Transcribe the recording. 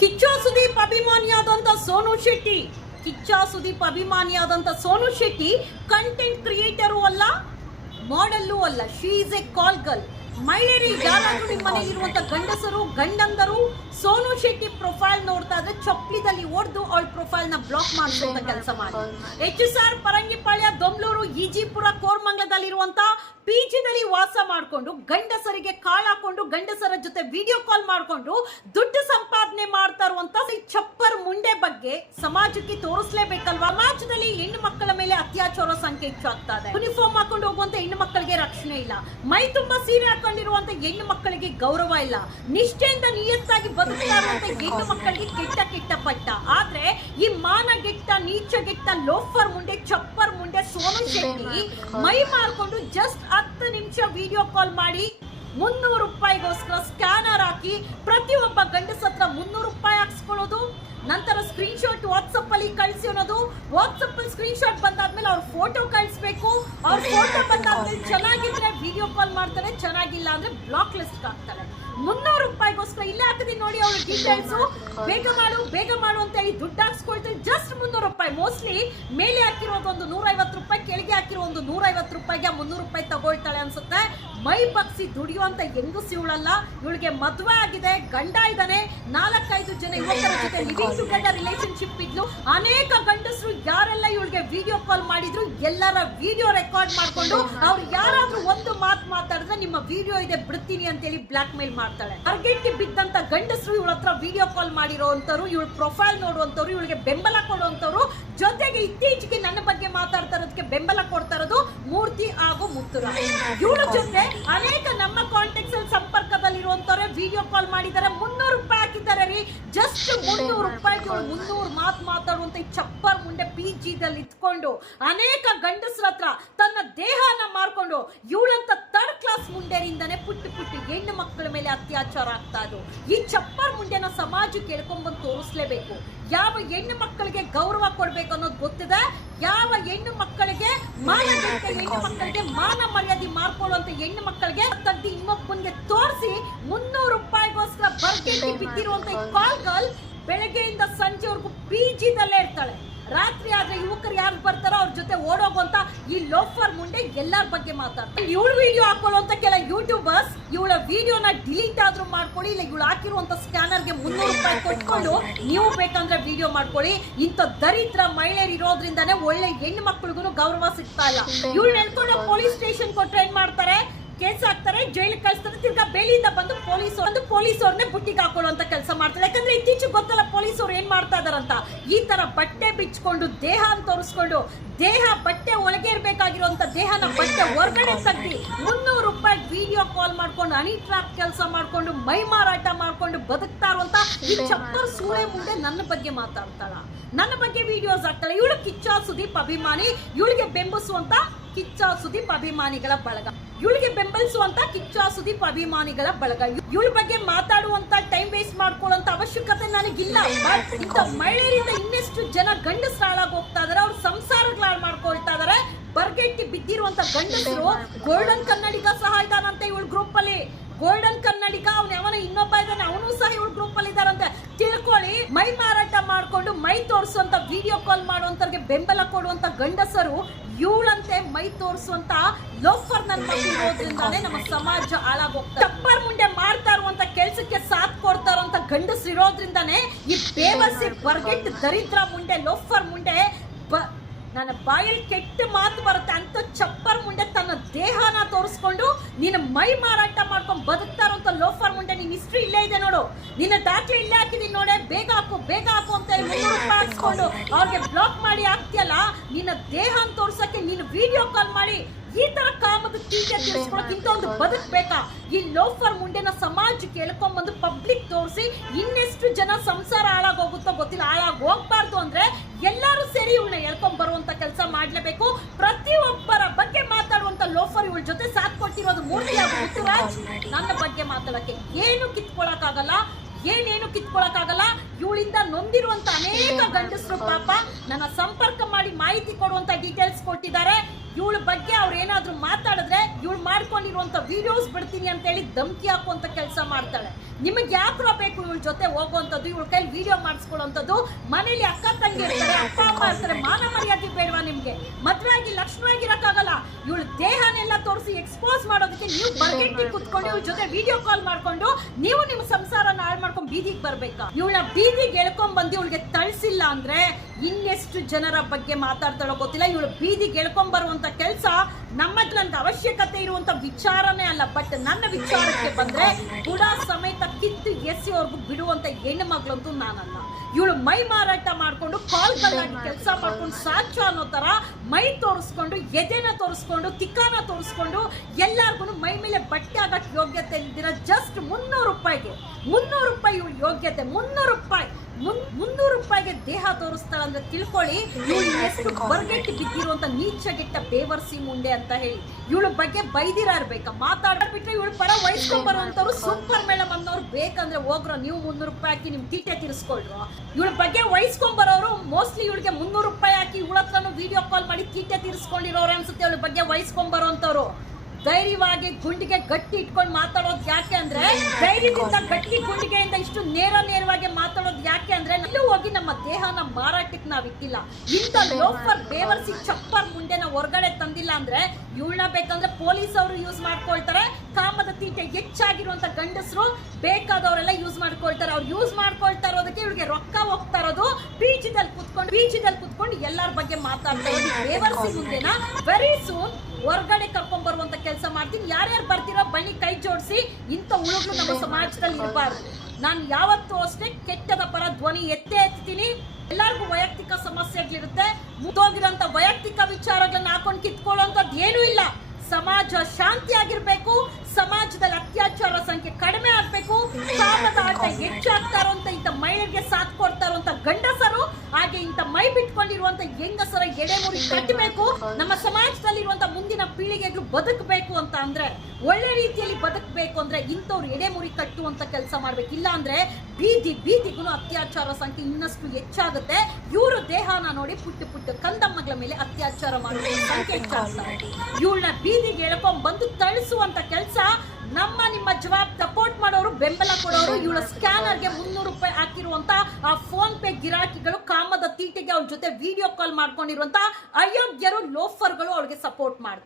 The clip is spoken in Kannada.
ಕಿಚ್ಚ ಸುದೀಪ್ ಅಭಿಮಾನಿಯಾದಂತ ಸೋನು ಶೆಟ್ಟಿ. ಕಿಚ್ಚ ಸುದೀಪ್ ಅಭಿಮಾನಿಯಾದಂತ ಸೋನು ಶೆಟ್ಟಿ ಕಂಟೆಂಟ್ ಕ್ರಿಯೇಟರು ಅಲ್ಲ ಮಾಡೆಲ್ಲೂ ಅಲ್ಲ. She is a call girl ಮಹಿಳೆಯರಿಗೆ ಯಾರಾದ್ರೂ ನಿಮ್ಮ ಮನೆಯಲ್ಲಿರುವಂತ ಗಂಡಸರು, ಗಂಡಂದರು, ಸೋನು ಶೆಟ್ಟಿ ಪ್ರೊಫೈಲ್ ನೋಡ್ತಾ ಇದ್ರೆ ಚಪ್ಪಲಿದಲ್ಲಿ ಹೊಡೆದು ಅವಳ ಪ್ರೊಫೈಲ್ನ ಬ್ಲಾಕ್ ಮಾಡಿಸುವಂಥ ಕೆಲಸ ಮಾಡಿ. H S R Parangipalya, Domlur, Ejipura P ಜಿನಲ್ಲಿ ವಾಸ ಮಾಡಿಕೊಂಡು ಗಂಡಸರಿಗೆ ಕಾಳಾಕೊಂಡು ಗಂಡಸರ ಜೊತೆ ವಿಡಿಯೋ ಕಾಲ್ ಮಾಡಿಕೊಂಡು ದುಡ್ಡು ಸಂಪಾದನೆ ಮಾಡ್ತಾ ಇರುವಂತ ಈ ಚಪ್ಪರ್ ಮುಂಡೆ ಬಗ್ಗೆ ಸಮಾಜಕ್ಕೆ ತೋರಿಸ್ಲೇಬೇಕಲ್ವಾ? ಸಮಾಜದಲ್ಲಿ ಹೆಣ್ಣು ಮಕ್ಕಳ ಮೇಲೆ ಅತ್ಯಾಚಾರ ಸಂಖ್ಯೆ ಹೆಚ್ಚಾಗ್ತಾ ಇದೆ. ಯೂನಿಫಾರ್ಮ್ ಹಾಕೊಂಡು ಹೋಗುವಂತ ಹೆಣ್ಣು ಮಕ್ಕಳಿಗೆ ರಕ್ಷಣೆ ಇಲ್ಲ. ಮೈ ತುಂಬಾ ಸೀರೆ ಹಾಕೊಂಡಿರುವಂತ ಹೆಣ್ಣು ಮಕ್ಕಳಿಗೆ ಗೌರವ ಇಲ್ಲ. ನಿಷ್ಠೆಯಿಂದ ನಿಯತ್ತಾಗಿ ಬದುಕ್ತಾ ಇರುವಂತ ಹೆಣ್ಣು ಮಕ್ಕಳಿಗೆ ಕೆಟ್ಟ ಕೆಟ್ಟ ಪಟ್ಟ. ಆದ್ರೆ ಈ ಮಾನ ಗೆಟ್ಟ ನೀಚ ಗೆಟ್ಟ ಲೋಫರ್ ಮುಂಡೆ ಚಪ್ಪರ್ ಮುಂಡೆ ಸೋನು ಶೆಟ್ಟಿ ಮೈ ಮಾರ್ಕೊಂಡು ಜಸ್ಟ್ ಹತ್ತು ನಿಮಿಷ ವಿಡಿಯೋ ಕಾಲ್ ಮಾಡಿ ಮುನ್ನೂರು ರೂಪಾಯಿಗೋಸ್ಕರ ಸ್ಕ್ಯಾನರ್ ಹಾಕಿ ಪ್ರತಿಯೊಬ್ಬ ಗಂಡಸ ಮುನ್ನೂರು ರೂಪಾಯಿ ಹಾಕ್ಸ್ಕೊಳ್ಳೋದು, ನಂತರ ಸ್ಕ್ರೀನ್ಶಾಟ್ ವಾಟ್ಸಪ್ ಅಲ್ಲಿ ಕಳಿಸಿ ಅನ್ನೋದು. ವಾಟ್ಸಪ್ ಅಲ್ಲಿ ಸ್ಕ್ರೀನ್ ಶಾಟ್ ಬಂದಾದ್ಮೇಲೆ ಅವ್ರ ಫೋಟೋ ಕಳಿಸ್ಬೇಕು. ಅವ್ರ ಫೋಟೋ ಬಂದಾದ್ಮೇಲೆ ಚೆನ್ನಾಗಿದ್ರೆ ವಿಡಿಯೋ ಕಾಲ್ ಮಾಡ್ತಾರೆ, ಚೆನ್ನಾಗಿಲ್ಲ ಅಂದ್ರೆ ಬ್ಲಾಕ್ ಲಿಸ್ಟ್ ಹಾಕ್ತಾರೆ. ಮುನ್ನೂರು ರೂಪಾಯಿಗೋಸ್ಕರ ಇಲ್ಲೇ ಹಾಕಿದೀನಿ ನೋಡಿ ಅವ್ರ ಡೀಟೇಲ್ಸ್ ಬೇಗ ಮಾಡು ಬೇಗ ಮಾಡು ಅಂತ ಹೇಳಿ ದುಡ್ಡು ಹಾಕ್ಸ್ಕೊಳ್ತಾರೆ. ಜಸ್ಟ್ ಮುನ್ನೂರು ರೂಪಾಯಿ. ಮೋಸ್ಟ್ಲಿ ಮೇಲೆ ಹಾಕಿರೋದು ಒಂದು ನೂರೈವತ್ತು ರೂಪಾಯಿ, ಕೆಳಗೆ ಹಾಕಿರೋ ಒಂದು ನೂರೈವತ್ತು ರೂಪಾಯಿಗೆ ಮುನ್ನೂರು ರೂಪಾಯಿ ತಗೊಳ್ತಾಳೆ ಅನ್ಸುತ್ತೆ. ಮೈ ಬಗ್ಸಿ ದುಡಿಯುವಂತ ಹೆಂಗಸು ಇವಳಲ್ಲ. ಇವಳಿಗೆ ಮದುವೆ ಆಗಿದೆ, ಗಂಡ ಇದ್ದಾನೆ. ನಾಲ್ಕೈದು ಜನ ಯುವಕರ ಜೊತೆ ಲಿವಿಂಗ್ ಟುಗೆದರ್ ರಿಲೇಶನ್ಶಿಪ್ ಇದ್ಲು. ಅನೇಕ ಗಂಡಸರು ಯಾರೆಲ್ಲ ಇವಳಿಗೆ ವಿಡಿಯೋ ಕಾಲ್ ಮಾಡಿದ್ರು, ಎಲ್ಲರ ವಿಡಿಯೋ ರೆಕಾರ್ಡ್ ಮಾಡಿಕೊಂಡು ಅವ್ರು ಯಾರಾದ್ರೂ ಒಂದು ಮಾತು ಮಾತಾಡಿದ್ರೆ ನಿಮ್ಮ ವಿಡಿಯೋ ಇದೆ, ಬಿಡ್ತೀನಿ ಅಂತೇಳಿ ಬ್ಲಾಕ್ ಮೇಲ್ ಮಾಡ್ತಾಳೆ. ಟಾರ್ಗೆಟ್ಗೆ ಬಿದ್ದಂತ ಗಂಡಸರು ಇವಳ ಹತ್ರ ವಿಡಿಯೋ ಕಾಲ್ ಮಾಡಿರೋಂಥವ್ರು, ಇವಳ ಪ್ರೊಫೈಲ್ ನೋಡುವಂಥವ್ರು, ಇವಳಿಗೆ ಬೆಂಬಲ ಕೊಡುವಂಥವ್ರು ಜೊತೆಗೆ ಇತ್ತೀಚೆಗೆ ನನ್ನ ಬಗ್ಗೆ ಮಾತಾಡ್ತಾ ಇರೋದಕ್ಕೆ ಬೆಂಬಲ ಕೊಡ್ತಾ ಇರೋದು ಮೂರ್ತಿ ಹಾಗೂ ಮುತ್ತುರ ಇವಳ ಜೊತೆ ಅನೇಕ ನಮ್ಮ ಕಾಂಟ್ಯಾಕ್ಟ್ಸ್ ಅಲ್ಲಿ ಸಂಪರ್ಕದಲ್ಲಿರುವಂತವ್ರೆ ವಿಡಿಯೋ ಕಾಲ್ ಮಾಡಿದ್ದಾರೆ. ಮುನ್ನೂರು ರೂಪಾಯಿ ಹಾಕಿದ್ದಾರೆ ರೀ. ಜಸ್ಟ್ ಮುನ್ನೂರು ರೂಪಾಯಿಗೆ ಮುನ್ನೂರು ಮಾತು ಮಾತಾಡುವಂತ ಈ ಚಪ್ಪರ್ ಮುಂದೆ ಪಿ ಜಿದಲ್ಲಿ ಇದ್ಕೊಂಡು ಅನೇಕ ಗಂಡಸರ ಹತ್ರ ತನ್ನ ದೇಹನ ಮಾರ್ಕೊಂಡು ಇವಳಂತ ಥರ್ಡ್ ಕ್ಲಾಸ್ ಮುಂಡೆರಿಂದನೇ ಪುಟ್ಟ ಪುಟ್ಟ ಹೆಣ್ಣು ಮಕ್ಕಳ ಮೇಲೆ ಅತ್ಯಾಚಾರ ಆಗ್ತಾ ಇದ್ರು ಈ ಚಪ್ಪರ್ ಮುಂಡೆನ ಸಮಾಜಕ್ಕೆ ಕೇಳ್ಕೊಂಡ್ಬಂದು ತೋರಿಸ್ಲೇಬೇಕು. ಯಾವ ಹೆಣ್ಣು ಮಕ್ಕಳಿಗೆ ಗೌರವ ಕೊಡ್ಬೇಕು ಅನ್ನೋದು ಗೊತ್ತಿದೆ. ಯಾವ ಹೆಣ್ಣು ಮಕ್ಕಳಿಗೆ ಮಾನಗೆಟ್ಟ ಹೆಣ್ಣು ಮಕ್ಕಳಿಗೆ ಮಾಡ್ಕೊಳ್ಳುವಂತ ಹೆಣ್ಣು ಮಕ್ಕಳಿಗೆ ತೆಗ್ದು ಇನ್ನೊಬ್ಬನಿಗೆ ತೋರಿಸಿ ಮುನ್ನೂರು ರೂಪಾಯಿಗೋಸ್ಕರ ಬರ್ತೀನಿ ಬಿದ್ದಿರುವಂತ ಕಾಲ್ ಗರ್ಲ್ ಬೆಳಗ್ಗೆಯಿಂದ ಸಂಜೆವರೆಗೂ ಪಿ ಜಿದಲ್ಲೇ ಇರ್ತಾಳೆ. ರಾತ್ರಿ ಆದ್ರೆ ಯುವಕರು ಯಾರು ಬರ್ತಾರೋ ಅವ್ರ ಜೊತೆ ಓಡೋಗುವಂತ ಈ ಲೋಫರ್ ಮುಂಡೆ ಎಲ್ಲರ ಬಗ್ಗೆ ಮಾತಾಡ್ತಾರೆ. ಇವಳು ವಿಡಿಯೋ ಹಾಕೊಳ್ಳುವಂತ ಕೆಲ ಯೂಟ್ಯೂಬರ್ಸ್ ಇವಳ ವಿಡಿಯೋನ ಡಿಲೀಟ್ ಆದ್ರೂ ಮಾಡ್ಕೊಳ್ಳಿ, ಇಲ್ಲ ಇವಳು ಹಾಕಿರುವಂತ ಸ್ಕ್ಯಾನರ್ಗೆ ಮುನ್ನೂರು ರೂಪಾಯಿ ಕೊಟ್ಕೊಂಡು ನೀವು ಬೇಕಂದ್ರೆ ವಿಡಿಯೋ ಮಾಡ್ಕೊಳ್ಳಿ. ಇಂಥ ದರಿದ್ರ ಮಹಿಳೆಯರು ಇರೋದ್ರಿಂದಾನೇ ಒಳ್ಳೆ ಹೆಣ್ಣು ಮಕ್ಕಳಿಗೂ ಗೌರವ ಸಿಗ್ತಾ ಇಲ್ಲ. ಇವಳು ನೆನ್ಕೊಂಡು ಪೊಲೀಸ್ ಸ್ಟೇಷನ್ ಕೊಟ್ರೆ ಏನ್ ಮಾಡ್ತಾರೆ? ಕೇಸ್ ಹಾಕ್ತಾರೆ ಜೈಲಿಗೆ ಕಳಿಸ್ತಾರೆ ತಿರ್ಗಾ ಬೇಲಿಯಿಂದ ಬಂದು ಪೊಲೀಸ್ ಬಂದು ಪೊಲೀಸ್ ಅವ್ರನ್ನೇ ಬುಟ್ಟಿಗೆ ಹಾಕೊಳ್ಳುವಂತ ಕೆಲಸ ಮಾಡ್ತಾರೆ. ಯಾಕಂದ್ರೆ ಇತ್ತೀಚೆಗೆ ಗೊತ್ತಲ್ಲ ಪೊಲೀಸ್ ಅವ್ರು ಏನ್ ಮಾಡ್ತಾ ಇದಾರಂತ? ಈ ತರ ಬಟ್ಟೆ ಬಿಚ್ಕೊಂಡು ದೇಹ ತೋರಿಸ್ಕೊಂಡು ದೇಹ ಬಟ್ಟೆ ಒಳಗೆ ಇರ್ಬೇಕಾಗಿರುವಂತ ದೇಹನ ಬಟ್ಟೆ ಹೊರಗಡೆ ತೆಗ್ದಿ ಮುನ್ನೂರು ರೂಪಾಯಿ ವಿಡಿಯೋ ಕಾಲ್ ಮಾಡ್ಕೊಂಡು ಹನಿ ಟ್ರಾಪ್ ಕೆಲಸ ಮಾಡ್ಕೊಂಡು ಮೈ ಮಾರಾಟ ಮಾಡ್ಕೊಂಡು ಬದುಕ್ತಾ ಇರುವಂತ ಈ ಚಪ್ಪರ್ ಸೂಳೆ ಮುಂದೆ ನನ್ನ ಬಗ್ಗೆ ಮಾತಾಡ್ತಾಳ. ನನ್ನ ಬಗ್ಗೆ ವಿಡಿಯೋಸ್ ಹಾಕ್ತಾಳೆ. ಇವಳು ಕಿಚ್ಚ ಸುದೀಪ್ ಅಭಿಮಾನಿ. ಇವಳಿಗೆ ಬೆಂಬಲಿಸುವಂತ ಕಿಚ್ಚ ಸುದೀಪ್ ಅಭಿಮಾನಿಗಳ ಬಳಗ. ಇವಳಿಗೆ ಬೆಂಬಲಿಸುವಂತ ಕಿಚ್ಚ ಸುದೀಪ್ ಅಭಿಮಾನಿಗಳ ಬಳಗ. ಇವಳ ಬಗ್ಗೆ ಮಾತಾಡುವಂತ ಟೈಮ್ ವೇಸ್ಟ್ ಮಾಡ್ಕೊಳ್ಳುವಂತ ಅವಶ್ಯಕತೆ ನನಗಿಲ್ಲ. ಇಂಥ ಮಹಿಳೆಯರಿಂದ ಇನ್ನೆಷ್ಟು ಜನ ಗಂಡಸರು ಹಾಳಾಗಿ ಹೋಗ್ತಾ ಇದಾರೆ, ಅವ್ರ ಸಂಸಾರಗಳು ಹಾಳು ಮಾಡ್ಕೊಳ್ತಾ ಇದಾರೆ. ಬರ್ಗೆಟ್ಟಿ ಬಿದ್ದಿರುವಂತ ಗಂಡಸರು ಗೋಲ್ಡನ್ ಕನ್ನಡಿಗ ಸಹ ಇದಾನಂತೆ ಇವಳ ಗ್ರೂಪ್ ಅಲ್ಲಿ. ಗೋಲ್ಡನ್ ಕನ್ನಡಿಗ ಅವ್ನ ಯಾವನ ಇನ್ನೊಬ್ಬ ಇದ್ದಾನೆ ಅವನು ಸಹ ಇವಳ ಗ್ರೂಪ್ ಅಲ್ಲಿ ಇದಾರಂತೆ. ತಿಳ್ಕೊಳ್ಳಿ, ಮೈ ಮಾರಾಟ ಮಾಡ್ಕೊಂಡು ಮೈ ತೋರಿಸುವಂತ ವಿಡಿಯೋ ಕಾಲ್ ಮಾಡುವಂತವ್ರಿಗೆ ಬೆಂಬಲ ಕೊಡುವಂತ ಗಂಡಸರು ಇವಳಂತೆ ಮೈ ತೋರಿಸುವಂತ ಲೋಫರ್ ನನ್ನ ಮಕ್ಕಳು ನಮ್ಮ ಸಮಾಜ ಹಾಳಾಗೋಗ್ತದೆ ಟಪ್ಪರ್ ಮುಂದೆ ಮಾಡ್ತಾ ಇರುವಂತ ಕೆಲ್ಸಕ್ಕೆ ಸಾಥ್ ಕೊಡ್ತಾ ಇರುವಂತ ಗಂಡಸರು ಈ ಬೇವಸಿ ಬರ್ಗೆಟ್ ದರಿದ್ರ ಮುಂಡೆ ಲೋಫರ್ ಮುಂಡೆ ಬ, ನನ್ನ ಬಾಯಲ್ಲಿ ಕೆಟ್ಟ ಮಾತು ಬರುತ್ತೆ. ಅಂತ ಚಪ್ಪರ್ ಮುಂಡೆ ತನ್ನ ದೇಹನ ತೋರಿಸ್ಕೊಂಡು ನೀನು ಮೈ ಮಾರಾಟ ಮಾಡ್ಕೊಂಡು ಬದುಕ್ತಾ ಇರೋಂಥ ಲೋಫರ್ ಮುಂಡೆ ನಿನ್ನ ಹಿಸ್ಟ್ರಿ ಇಲ್ಲೇ ಇದೆ ನೋಡು. ನಿನ್ನ ದಾಖಲೆ ಇಲ್ಲೇ ಹಾಕಿದೀನಿ ನೋಡೆ. ಬೇಗ ಹಾಕು ಬೇಗ ಹಾಕು ಅಂತ ಮುನ್ನೂರು ಅವ್ರಿಗೆ ಬ್ಲಾಕ್ ಮಾಡಿ ಆಗ್ತಿಯಲ್ಲ ನಿನ್ನ ದೇಹನ ತೋರ್ಸಕ್ಕೆ ನೀನು ವಿಡಿಯೋ ಕಾಲ್ ಮಾಡಿ ಈ ತರ ಕಾಮದ ಟೀಕೆ ತಿಳಿಸ್ಕೊಳಕ್ ಇಂತ ಒಂದು ಬದುಕ್ಬೇಕಾ? ಈ ಲೋಫರ್ ಮುಂಡೆನ ಸಮಾಜಕ್ಕೆ ಎಳ್ಕೊಂಡ್ಬಂದು ಪಬ್ಲಿಕ್ ತೋರಿಸಿ ಇನ್ನೆಷ್ಟು ಜನ ಸಂಸಾರ ಹಾಳಾಗೋಗುತ್ತೋ ಗೊತ್ತಿಲ್ಲ. ಹಾಳಾಗಿ ಹೋಗ್ಬಾರ್ದು ಅಂದ್ರೆ ಎಲ್ಲರೂ ಸೇರಿ ಇವಳನ್ನ ಎಳ್ಕೊಂಡ್ ಬರುವಂತ ಕೆಲಸ ಮಾಡ್ಲೇಬೇಕು. ಪ್ರತಿಯೊಬ್ಬರ ಬಗ್ಗೆ ಮಾತಾಡುವಂತ ಲೋಫರ್ ಇವಳ ಜೊತೆ ಸಾಥ್ ಕೊಟ್ಟಿರೋದು ಮೂರ್ತಿ ನನ್ನ ಬಗ್ಗೆ ಮಾತಾಡಕ್ಕೆ ಏನು ಕಿತ್ಕೊಳಕ್ಕಾಗಲ್ಲ. ಏನೇನು ಕಿತ್ಕೊಳ್ಳೋಕ್ಕಾಗಲ್ಲ ಇವಳಿಂದ ನೊಂದಿರುವಂತ ಅನೇಕ ಗಂಡಸರು ಪಾಪ ನನ್ನ ಸಂಪರ್ಕ ಮಾಡಿ ಮಾಹಿತಿ ಕೊಡುವಂತ ಡೀಟೇಲ್ಸ್ ಕೊಟ್ಟಿದ್ದಾರೆ. ಇವಳ ಬಗ್ಗೆ ಅವ್ರು ಏನಾದ್ರೂ ಮಾತಾಡಿದ್ರೆ ಇವಳು ಮಾಡ್ಕೊಂಡಿರುವಂತ ವಿಡಿಯೋಸ್ ಬಿಡ್ತೀನಿ ಅಂತ ಹೇಳಿ ಧಮಕಿ ಹಾಕುವಂತ ಕೆಲಸ ಮಾಡ್ತಾಳೆ. ನಿಮಗೆ ಯಾಕ್ರೋ ಬೇಕು ಇವಳ ಜೊತೆ ಹೋಗುವಂಥದ್ದು, ಇವಳ ಕೈಲಿ ವಿಡಿಯೋ ಮಾಡಿಸ್ಕೊಳ್ಳೋಂಥದ್ದು ಮನೇಲಿ ಅಕ್ಕ, ತಂಗಿ ಇರ್ತಾರೆ, ಅಪ್ಪ, ಅಮ್ಮ ಇರ್ತಾರೆ, ಮಾನ ಮರ್ಯಾದೆ ಬೇಡವಾ ನಿಮ್ಗೆ? ಮದ್ವೆ ಆಗಿ ಲಕ್ಷ್ಮಣಾಗಿರಕ್ಕಾಗಲ್ಲ ಇವಳ ದೇಹನೆಲ್ಲ ತೋರಿಸಿ ಎಕ್ಸ್ಪೋಸ್ ಮಾಡೋದಕ್ಕೆ ನೀವು ಬರ್ಗೆಟ್ಟಿ ಕುತ್ಕೊಂಡು ಇವಳ ಜೊತೆ ವಿಡಿಯೋ ಕಾಲ್ ಮಾಡ್ಕೊಂಡು ನೀವು ನಿಮ್ಮ ಸಂಸಾರನ ಹಾಳು ಮಾಡ್ಕೊಂಡು ಬೀದಿಗೆ ಬರ್ಬೇಕಾ? ಇವಳ ಬೀದಿಗೆ ಎಳ್ಕೊಂಡ್ ಬಂದು ಇವಳಿಗೆ ತಳಿಸಿಲ್ಲ ಅಂದ್ರೆ ಇನ್ನೆಷ್ಟು ಜನರ ಬಗ್ಗೆ ಮಾತಾಡ್ತಾಳೋ ಗೊತ್ತಿಲ್ಲ. ಇವಳು ಬೀದಿಗೆ ಎಳ್ಕೊಂಡ್ ಕೆಲಸ ನಮ್ಮ ನನ್ಗೆ ಅವಶ್ಯಕತೆ ಇರುವಂತ ವಿಚಾರನೇ ಅಲ್ಲ ಬಟ್ ನನ್ನ ವಿಚಾರಕ್ಕೆ ಬಂದ್ರೆ ಬುಡ ಸಮೇತ ಕಿತ್ತು ಎಸೆಯವರೆಗೂ ಬಿಡುವಂತ ಹೆಣ್ಣು ಮಗಳಂತೂ ನಾನಲ್ಲ. ಇವಳು ಮೈ ಮಾರಾಟ ಮಾಡ್ಕೊಂಡು ಕಲ್ಲಾಗಿ ಕೆಲಸ ಮಾಡ್ಕೊಂಡು ಸಾಚು ಅನ್ನೋ ತರ ಮೈ ತೋರಿಸ್ಕೊಂಡು ಎದೆನ ತೋರಿಸ್ಕೊಂಡು ತಿಕ್ಕಾನ ತೋರಿಸ್ಕೊಂಡು ಎಲ್ಲಾರ್ಗು ಮೈ ಮೇಲೆ ಬಟ್ಟೆ ಆಗಕ್ಕೆ ಯೋಗ್ಯತೆ ಇಲ್ದಿರ ಜಸ್ಟ್ ಮುನ್ನೂರು ರೂಪಾಯಿಗೆ ಮುನ್ನೂರು ರೂಪಾಯಿ ಇವಳು ಯೋಗ್ಯತೆ ಮುನ್ನೂರು ರೂಪಾಯಿ. ಮುನ್ನೂರು ರೂಪಾಯಿಗೆ ದೇಹ ತೋರಿಸ್ತಾಳೆ ಅಂದ್ರೆ ತಿಳ್ಕೊಳ್ಳಿ. ಇವಳು ಎಷ್ಟು ಬರ್ಗೆಟ್ಟು ಬಿದ್ದಿರುವಂತ ನೀಚಗೆಟ್ಟ ಬೇವರ್ಸಿ ಮುಂಡೆ ಅಂತ ಹೇಳಿ. ಇವಳ ಬಗ್ಗೆ ಬೈದಿರ ಇರ್ಬೇಕಾ. ಮಾತಾಡ್ಬಿಟ್ರೆ ಇವಳು ಪರ ವಹಿಸ್ಕೊಂಡ್ ಬರುವಂತವ್ರು ಸೂಪರ್ ಮೇಡಮ್ ಅನ್ನೋರು ಬೇಕಂದ್ರೆ ಹೋಗ್ರ. ನೀವು ಮುನ್ನೂರು ರೂಪಾಯಿ ಹಾಕಿ ನಿಮ್ ತೀಟೆ ತಿರ್ಸ್ಕೊಳ್ರು. ಇವಳ ಬಗ್ಗೆ ವಹಿಸ್ಕೊಂಡ್ ಬರೋರು ಮೋಸ್ಟ್ಲಿ ಇವಳಿಗೆ ಮುನ್ನೂರು ರೂಪಾಯಿ ಹಾಕಿ ಇವಳ ಹತ್ರನು ವಿಡಿಯೋ ಕಾಲ್ ಮಾಡಿ ತೀಟೆ ತಿರ್ಸ್ಕೊಂಡಿರೋರು ಅನ್ಸುತ್ತೆ. ಇವಳ ಬಗ್ಗೆ ವಹಿಸ್ಕೊಂಡ್ ಬರೋಂತವ್ರು ಧೈರ್ಯವಾಗಿ ಗುಂಡಿಗೆ ಗಟ್ಟಿ ಇಟ್ಕೊಂಡು ಮಾತಾಡೋದು ಯಾಕೆ ಧೈರ್ಯದಿಂದ ಗಟ್ಟಿ ಕುಂಡಿಗೆಯಿಂದ ಇಷ್ಟು ನೇರ ನೇರವಾಗಿ ಮಾತಾಡೋದು ಯಾಕೆ ಅಂದ್ರೆ ಇಲ್ಲೂ ಹೋಗಿ ನಮ್ಮ ದೇಹನ ಮಾರಾಟಕ್ಕೆ ನಾವ್ ಇಟ್ಟಿಲ್ಲ. ಇಂಥ ಲೋಫರ್ ಬೇವರ್ಸಿ ಚಪ್ಪರ್ ಮುಂದೆ ನಾವು ಹೊರಗಡೆ ತಂದಿಲ್ಲ ಅಂದ್ರೆ ಇವಳನ್ನ ಬೇಕಂದ್ರೆ ಪೊಲೀಸ್ ಅವರು ಯೂಸ್ ಮಾಡ್ಕೊಳ್ತಾರೆ. ಕಾಮದ ತೀಟೆ ಹೆಚ್ಚಾಗಿರುವಂತ ಗಂಡಸರು ಬೇಕಾದವರೆಲ್ಲ ಯೂಸ್ ಮಾಡ್ಕೊಳ್ತಾರೆ. ಅವ್ರು ಯೂಸ್ ಮಾಡ್ಕೊಳ್ತಾ ಇರೋದಕ್ಕೆ ಇವಳಿಗೆ ರೊಕ್ಕ ಹೋಗ್ತಾ ಇರೋದು. ಬೀಚದಲ್ಲಿ ಕುತ್ಕೊಂಡು ಬೀಚದಲ್ಲಿ ಕುತ್ಕೊಂಡು ಎಲ್ಲರ ಬಗ್ಗೆ ಮಾತಾಡ್ತಾ ಬೇವರ್ಸಿ ಮುಂದೆನ ವೆರಿ ಸೂನ್ ಹೊರಗಡೆ ಕರ್ಕೊಂಡ್ ಬರುವಂತ ಕೆಲಸ ಮಾಡ್ತೀನಿ. ಯಾರ್ಯಾರು ಬರ್ತೀರೋ ಬನ್ನಿ ಕೈ ಜೋಡಿಸಿ. ಉಳುಗಳು ನಮ್ಮ ಸಮಾಜದಲ್ಲಿ ಇರಬಾರ್ದು. ನಾನು ಯಾವತ್ತೂ ಅಷ್ಟೇ ಕೆಟ್ಟದ ಪರ ಧ್ವನಿ ಎತ್ತೇ ಎತ್ತೀನಿ. ಎಲ್ಲರಿಗೂ ವೈಯಕ್ತಿಕ ಸಮಸ್ಯೆಗಳಿರುತ್ತೆ. ಮುದೋಗಿರೋಂಥ ವೈಯಕ್ತಿಕ ವಿಚಾರಗಳನ್ನ ಹಾಕೊಂಡು ಕಿತ್ಕೊಳ್ಳೋಂಥದ್ದು ಏನೂ ಇಲ್ಲ. ಸಮಾಜ ಶಾಂತಿಯಾಗಿರ್ಬೇಕು. ಸಮಾಜದಲ್ಲಿ ಅತ್ಯಾಚಾರ ಸಂಖ್ಯೆ ಕಡಿಮೆ ಆಗಬೇಕು. ಕಾಮದ ಆಟ ಹೆಚ್ಚಾಗ್ತಾ ಇರುವಂತ ಇಂಥ ಮಹಿಳೆಗೆ ಸಾಥ್ ಕೊಡ್ತಾ ಇರುವಂತ ಗಂಡಸರು ಹಾಗೆ ಇಂಥ ಮೈ ಬಿಟ್ಕೊಂಡಿರುವಂತ ಹೆಂಗಸರ ಎಡೆಮುರಿ ಕಟ್ಟಬೇಕು. ನಮ್ಮ ಸಮಾಜದಲ್ಲಿರುವಂತ ಮುಂದಿನ ಪೀಳಿಗೆಗಳು ಬದುಕಬೇಕು ಅಂತ ಅಂದ್ರೆ, ಒಳ್ಳೆ ರೀತಿಯಲ್ಲಿ ಬದುಕಬೇಕು ಅಂದ್ರೆ ಇಂಥವ್ರು ಎಡೆಮುರಿ ಕಟ್ಟುವಂತ ಕೆಲಸ ಮಾಡ್ಬೇಕು. ಇಲ್ಲ ಅಂದ್ರೆ ಬೀದಿ ಬೀದಿಗೂ ಅತ್ಯಾಚಾರ ಸಂಖ್ಯೆ ಇನ್ನಷ್ಟು ಹೆಚ್ಚಾಗುತ್ತೆ. ಇವರು ದೇಹನ ನೋಡಿ ಪುಟ್ಟ ಪುಟ್ಟ ಕಂದಮ್ಮಗಳ ಮೇಲೆ ಅತ್ಯಾಚಾರ ಮಾಡುವ ಸಂಖ್ಯೆ ಹೆಚ್ಚಾಗ್ತಾರೆ ಇವಳನ್ನ ಬೀದಿಗೆ ಎಳ್ಕೊಂಡ್ ಬಂದು ತಳಿಸುವಂತ ಕೆಲಸ ನಮ್ಮ ನಿಮ್ಮ ಜವಾಬ್ ಸಪೋರ್ಟ್ ಮಾಡೋರು, ಬೆಂಬಲ ಕೊಡೋರು, ಇವಳ ಸ್ಕ್ಯಾನರ್ಗೆ ಮುನ್ನೂರು ರೂಪಾಯಿ ಹಾಕಿರುವಂತ ಆ ಫೋನ್ ಪೇ ಗಿರಾಕಿಗಳು ಕಾಮದ ತೀಟೆಗೆ ಅವ್ರ ಜೊತೆ ವಿಡಿಯೋ ಕಾಲ್ ಮಾಡ್ಕೊಂಡಿರುವಂತ ಅಯೋಗ್ಯರು ಲೋಫರ್ಗಳು ಅವಳಿಗೆ ಸಪೋರ್ಟ್ ಮಾಡ್ತಾರೆ.